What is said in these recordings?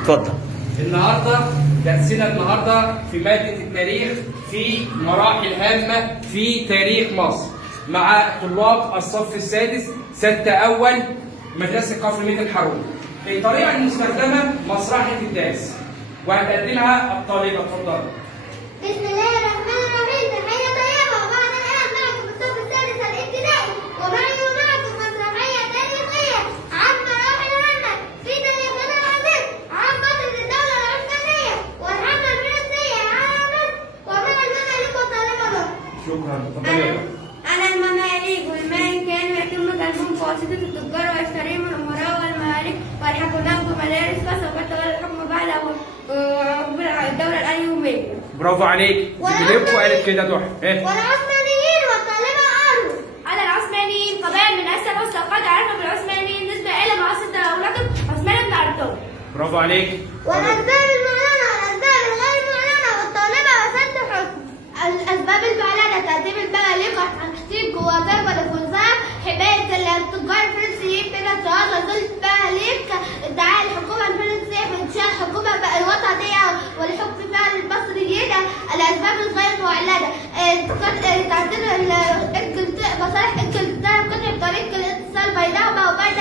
اتفضل. النهارده درسنا في مادة التاريخ في مراحل هامة في تاريخ مصر مع طلاب الصف السادس ستة أول مدرسة كفر ميت الحرون. الطريقة المستخدمة مسرحية الدرس وهتقدمها الطالبة. اتفضل. بسم الله الرحمن الرحيم. تحية طيبة. وبعد الآن معكم الصف السادس الابتدائي، ومعي ومعكم مسرحية تاريخية عن مراحل هامة في تاريخنا العزيز عن فترة الدولة العثمانية والحملة الفرنسية على مصر ومن المماليك والطائفة مصر. شكرا. اتفضل. أنا المماليك والمالك كانوا يتم قلبهم بواسطة التجار ويشتريهم الأمراء والمماليك ويلحقونهم بمدارس فسوف يتولى الحكم بعد الدولة الأيوبية. برافو عليك. زميلتكم قالت كده تحفة. والعثمانيين والطالبة قالوا على العثمانيين قبائل من اسيا الوسطى، وقد عرفنا بالعثمانيين نسبة إلى مؤسسة دولتهم عثمان بن أرطغرل. برافو عليك. والأسباب المعلنة والأسباب الغير معلنة والطالبة أسد حسن. الأسباب المعلنة تأديب المماليك وتحقيق قواتهم ونفوذهم، حماية التجار الفرنسيين من اضطهاد وظلم المماليك، ادعاء الحكومة الفرنسية بإنشاء حكومة الوطنية والحكم فيها للمصريين. الأسباب الغير معلنة تعديل مصالح إنجلترا قطع طريق الاتصال بينهما وبين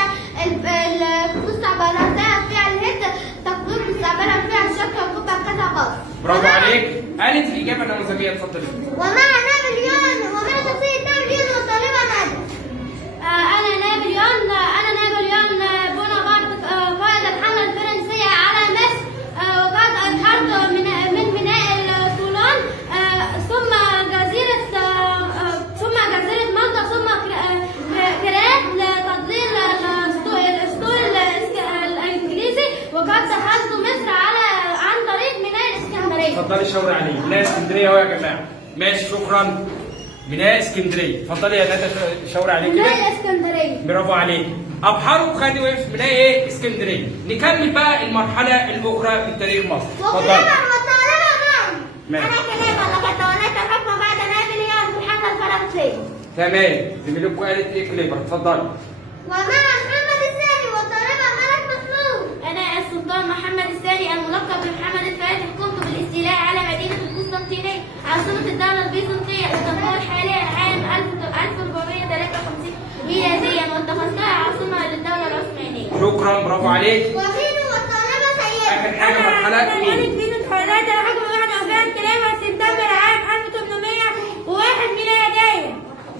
المستعمرات فيها الهند، تقويم مستعمرة فيها الشرق وحكومة كذا مصر. برافو عليك. قالت الإجابة النموذجية. اتفضل. ومع نابليون ومع شخصية نابليون والطالبة ماذا؟ أنا نابليون بونابرت قائد الحملة الفرنسية على مصر، وقد أنهرت من ميناء طولون ثم جزيرة مالطا ثم كريت لتضليل الأسطول الإنجليزي، وقد دخلت مصر عن طريق ميناء الإسكندرية. اتفضلي شاور عليه. ميناء اسكندريه اهو يا جماعه. ماشي شكرا. ميناء اسكندريه. اتفضلي يا ندى شاور عليه كده. ميناء الإسكندرية. برافو عليك. ابحروا خدوا في ميناء ايه؟ اسكندريه. نكمل بقى المرحله الاخرى من تاريخ مصر. اتفضلي. والطالبة نعم. ماشي. أنا كليبة لقد توليت الحكم بعد نابليون في الحملة الفرنسية. تمام. زميلتكم قالت ايه كليبر. اتفضلي. ومع محمد الثاني والطالبة ملك محمود. أنا السلطان محمد الثاني الملقب بمحمد الفاتح، قمت بالاستيلاء على مدينة القسطنطينية عاصمة الدولة البيزنطية، وتقول حاليا عام 1453 ميلاديا، واتخذتها عاصمة للدولة العثمانية. شكرا. برافو عليك. وفين والطالبة سيئة. اخر حاجه مرحله مين؟ بين حريات الحكم بعد وفاة كليبر سبتمبر عام 1801 ميلادية.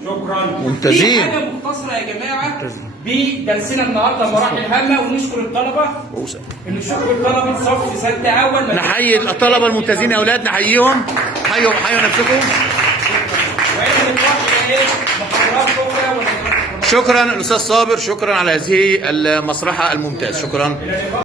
شكرا. ممتازين. دي حاجه مختصره يا جماعه بدرسنا النهارده مراحل هامه. ونشكر الطلبه. نشكر الطلبه صف ستة اول. نحيي الطلبة الممتازين يا أولاد، نحييهم. حيوا نفسكم. وإحنا نتوقع إيه؟ محاضرات أخرى. شكرا الأستاذ صابر، شكرا على هذه المسرحة الممتاز. شكرا.